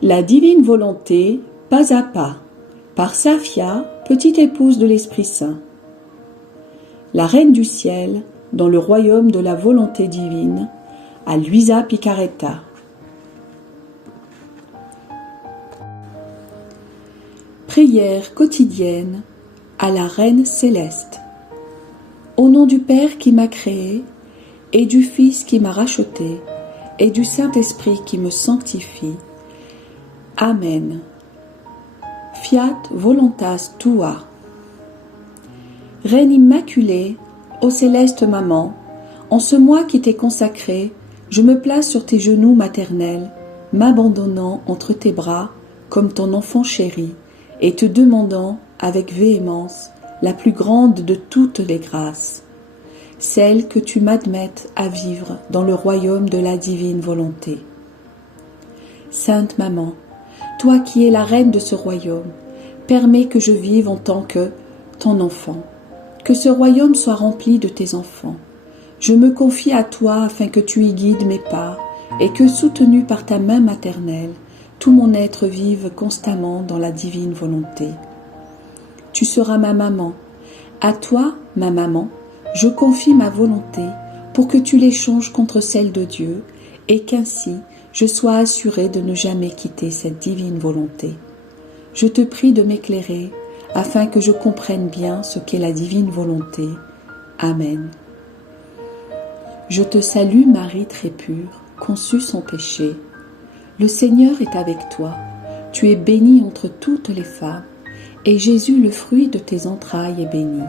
La divine volonté, pas à pas, par Safia, petite épouse de l'Esprit Saint. La Reine du Ciel, dans le royaume de la volonté divine, à Luisa Picaretta. Prière quotidienne à la Reine Céleste. Au nom du Père qui m'a créé, et du Fils qui m'a racheté, et du Saint-Esprit qui me sanctifie. Amen. Fiat voluntas tua. Reine immaculée, ô céleste maman, en ce mois qui t'est consacré, je me place sur tes genoux maternels, m'abandonnant entre tes bras comme ton enfant chéri, et te demandant avec véhémence la plus grande de toutes les grâces, celle que tu m'admettes à vivre dans le royaume de la divine volonté. Sainte Maman, toi qui es la reine de ce royaume, permets que je vive en tant que ton enfant, que ce royaume soit rempli de tes enfants. Je me confie à toi afin que tu y guides mes pas et que, soutenu par ta main maternelle, tout mon être vive constamment dans la divine volonté. Tu seras ma maman. À toi, ma maman, je confie ma volonté pour que tu l'échanges contre celle de Dieu et qu'ainsi je sois assurée de ne jamais quitter cette divine volonté. Je te prie de m'éclairer afin que je comprenne bien ce qu'est la divine volonté. Amen. Je te salue Marie très pure, conçue sans péché. Le Seigneur est avec toi. Tu es bénie entre toutes les femmes, et Jésus, le fruit de tes entrailles, est béni.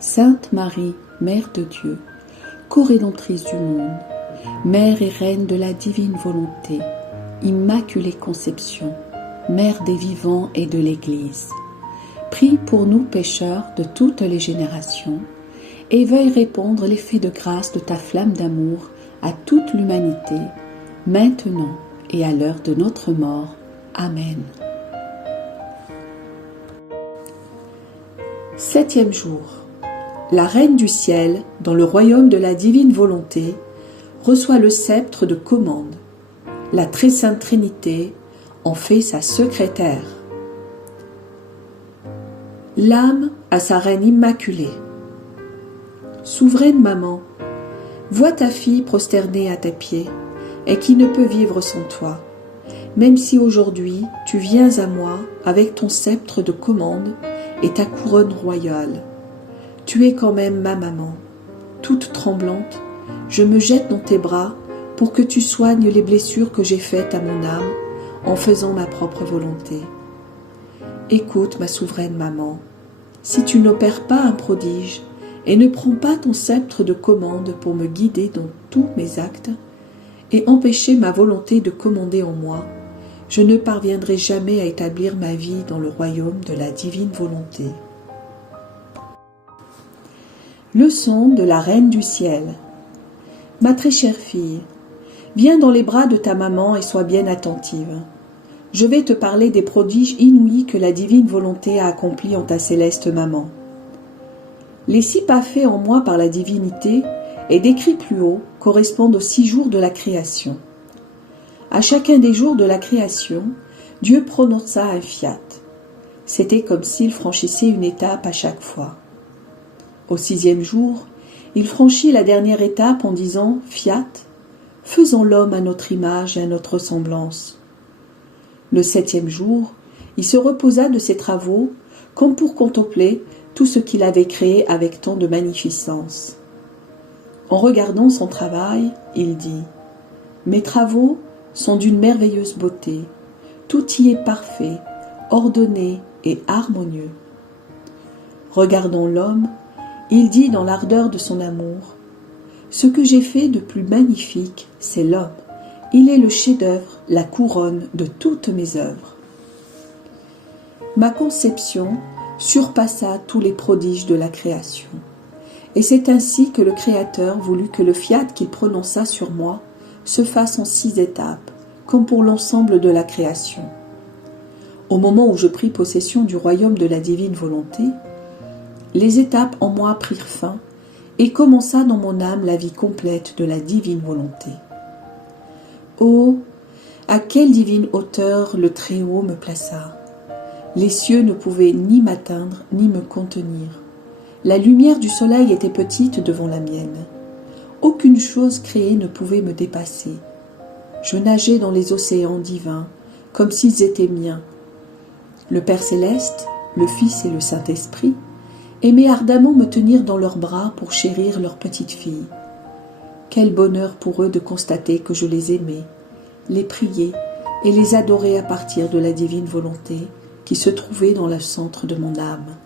Sainte Marie, Mère de Dieu, co-rédemptrice du monde, Mère et Reine de la divine volonté, Immaculée Conception, Mère des vivants et de l'Église, prie pour nous pécheurs de toutes les générations, et veuille répandre l'effet de grâce de ta flamme d'amour à toute l'humanité, maintenant et à l'heure de notre mort. Amen. 7e jour. La Reine du Ciel, dans le royaume de la divine volonté, reçoit le sceptre de commande. La très sainte Trinité en fait sa secrétaire. L'âme à sa Reine immaculée. Souveraine maman, vois ta fille prosternée à tes pieds, et qui ne peut vivre sans toi, même si aujourd'hui tu viens à moi avec ton sceptre de commande et ta couronne royale. Tu es quand même ma maman. Toute tremblante, je me jette dans tes bras pour que tu soignes les blessures que j'ai faites à mon âme en faisant ma propre volonté. Écoute, ma souveraine maman, si tu n'opères pas un prodige et ne prends pas ton sceptre de commande pour me guider dans tous mes actes et empêcher ma volonté de commander en moi, je ne parviendrai jamais à établir ma vie dans le royaume de la divine volonté. Leçon de la Reine du Ciel. Ma très chère fille, viens dans les bras de ta maman et sois bien attentive. Je vais te parler des prodiges inouïs que la divine volonté a accomplis en ta céleste maman. Les 6 pas faits en moi par la divinité et décrits plus haut correspondent aux 6 jours de la création. À chacun des jours de la création, Dieu prononça un fiat. C'était comme s'il franchissait une étape à chaque fois. Au 6e jour, il franchit la dernière étape en disant « Fiat, faisons l'homme à notre image et à notre ressemblance ». Le 7e jour, il se reposa de ses travaux comme pour contempler tout ce qu'il avait créé avec tant de magnificence. En regardant son travail, il dit « Mes travaux sont d'une merveilleuse beauté, tout y est parfait, ordonné et harmonieux. » Regardant l'homme, il dit dans l'ardeur de son amour « Ce que j'ai fait de plus magnifique, c'est l'homme. Il est le chef-d'œuvre, la couronne de toutes mes œuvres. » Ma conception surpassa tous les prodiges de la création. Et c'est ainsi que le Créateur voulut que le fiat qu'il prononça sur moi se fasse en 6 étapes, comme pour l'ensemble de la création. Au moment où je pris possession du royaume de la divine volonté, les étapes en moi prirent fin et commença dans mon âme la vie complète de la divine volonté. Oh, À quelle divine hauteur le Très-Haut me plaça. Les cieux ne pouvaient ni m'atteindre ni me contenir. La lumière du soleil était petite devant la mienne. Aucune chose créée ne pouvait me dépasser. Je nageais dans les océans divins, comme s'ils étaient miens. Le Père Céleste, le Fils et le Saint-Esprit aimaient ardemment me tenir dans leurs bras pour chérir leur petite fille. Quel bonheur pour eux de constater que je les aimais, les priais et les adorais à partir de la divine volonté qui se trouvait dans le centre de mon âme.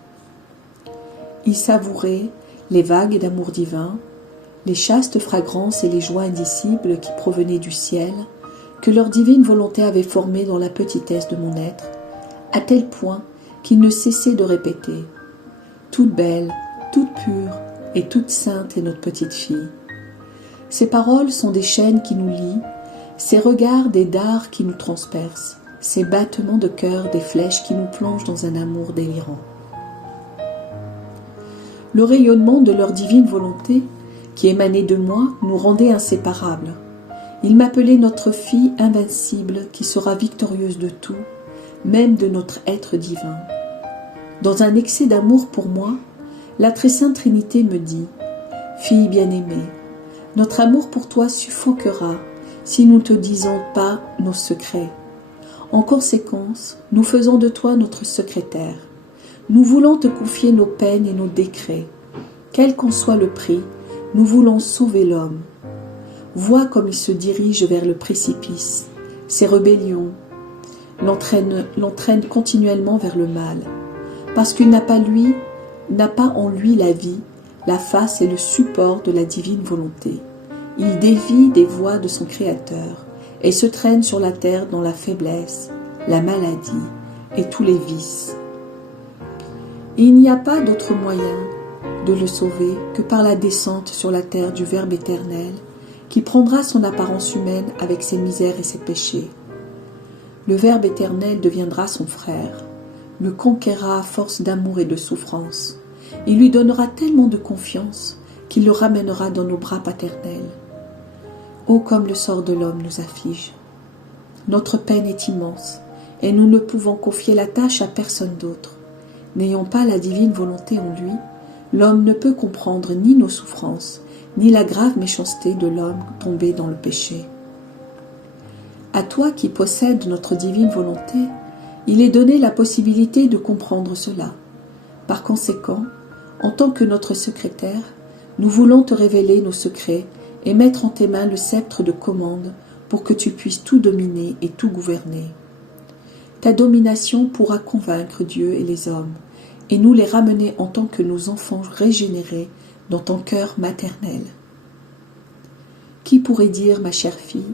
Ils savouraient les vagues d'amour divin, les chastes fragrances et les joies indicibles qui provenaient du ciel, que leur divine volonté avait formées dans la petitesse de mon être, à tel point qu'ils ne cessaient de répéter « Toute belle, toute pure et toute sainte est notre petite fille ». Ces paroles sont des chaînes qui nous lient, ces regards des dards qui nous transpercent, ces battements de cœur des flèches qui nous plongent dans un amour délirant. Le rayonnement de leur divine volonté, qui émanait de moi, nous rendait inséparables. Ils m'appelaient notre fille invincible qui sera victorieuse de tout, même de notre être divin. Dans un excès d'amour pour moi, la très sainte Trinité me dit « Fille bien-aimée, notre amour pour toi suffoquera si nous ne te disons pas nos secrets. En conséquence, nous faisons de toi notre secrétaire. Nous voulons te confier nos peines et nos décrets. Quel qu'en soit le prix, nous voulons sauver l'homme. Vois comme il se dirige vers le précipice. Ses rébellions l'entraînent continuellement vers le mal. Parce qu'il n'a pas en lui la vie, la face et le support de la divine volonté. Il dévie des voies de son Créateur et se traîne sur la terre dans la faiblesse, la maladie et tous les vices. Il n'y a pas d'autre moyen de le sauver que par la descente sur la terre du Verbe éternel qui prendra son apparence humaine avec ses misères et ses péchés. Le Verbe éternel deviendra son frère, le conquérera à force d'amour et de souffrance. Il lui donnera tellement de confiance qu'il le ramènera dans nos bras paternels. Oh, comme le sort de l'homme nous afflige. Notre peine est immense, et nous ne pouvons confier la tâche à personne d'autre. N'ayant pas la divine volonté en lui, l'homme ne peut comprendre ni nos souffrances, ni la grave méchanceté de l'homme tombé dans le péché. À toi qui possèdes notre divine volonté, il est donné la possibilité de comprendre cela. Par conséquent, en tant que notre secrétaire, nous voulons te révéler nos secrets et mettre en tes mains le sceptre de commande pour que tu puisses tout dominer et tout gouverner. Ta domination pourra convaincre Dieu et les hommes, et nous les ramener en tant que nos enfants régénérés dans ton cœur maternel. Qui pourrait dire, ma chère fille,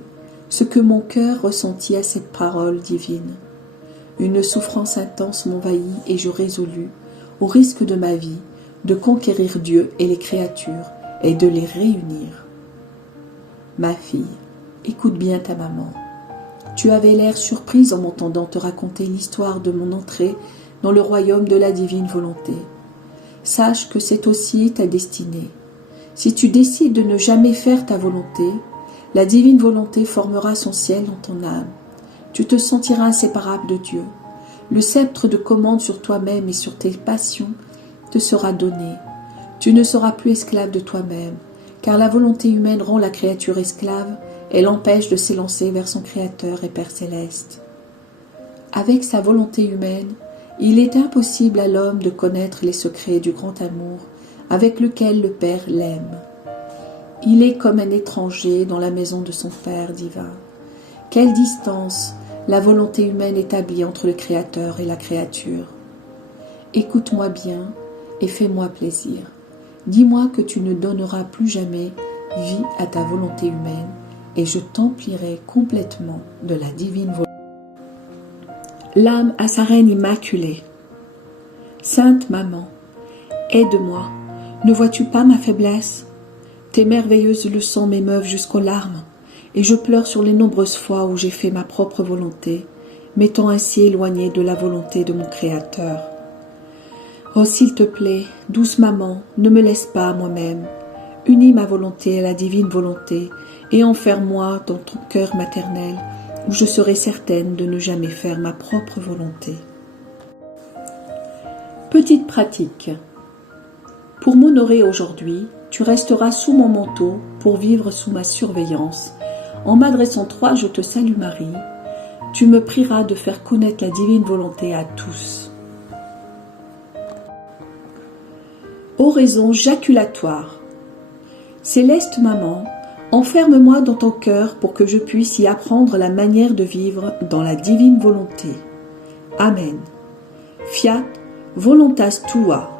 ce que mon cœur ressentit à cette parole divine? Une souffrance intense m'envahit et je résolus, au risque de ma vie, de conquérir Dieu et les créatures et de les réunir. Ma fille, écoute bien ta maman. Tu avais l'air surprise en m'entendant te raconter l'histoire de mon entrée dans le royaume de la divine volonté. Sache que c'est aussi ta destinée. Si tu décides de ne jamais faire ta volonté, la divine volonté formera son ciel dans ton âme. Tu te sentiras inséparable de Dieu. Le sceptre de commande sur toi-même et sur tes passions te sera donné. Tu ne seras plus esclave de toi-même, car la volonté humaine rend la créature esclave et l'empêche de s'élancer vers son Créateur et Père céleste. Avec sa volonté humaine, il est impossible à l'homme de connaître les secrets du grand amour avec lequel le Père l'aime. Il est comme un étranger dans la maison de son Père divin. Quelle distance la volonté humaine établit entre le Créateur et la créature. Écoute-moi bien et fais-moi plaisir. Dis-moi que tu ne donneras plus jamais vie à ta volonté humaine et je t'emplirai complètement de la divine volonté. L'âme à sa reine immaculée. Sainte Maman, aide-moi. Ne vois-tu pas ma faiblesse? Tes merveilleuses leçons m'émeuvent jusqu'aux larmes, et je pleure sur les nombreuses fois où j'ai fait ma propre volonté, m'étant ainsi éloignée de la volonté de mon Créateur. Oh, s'il te plaît, douce maman, ne me laisse pas à moi-même. Unis ma volonté à la divine volonté, et enferme-moi dans ton cœur maternel, où je serai certaine de ne jamais faire ma propre volonté. Petite pratique. Pour m'honorer aujourd'hui, tu resteras sous mon manteau pour vivre sous ma surveillance. En m'adressant 3 Je te salue Marie, tu me prieras de faire connaître la divine volonté à tous. Oraison jaculatoire. Céleste Maman, enferme-moi dans ton cœur pour que je puisse y apprendre la manière de vivre dans la divine volonté. Amen. Fiat voluntas tua.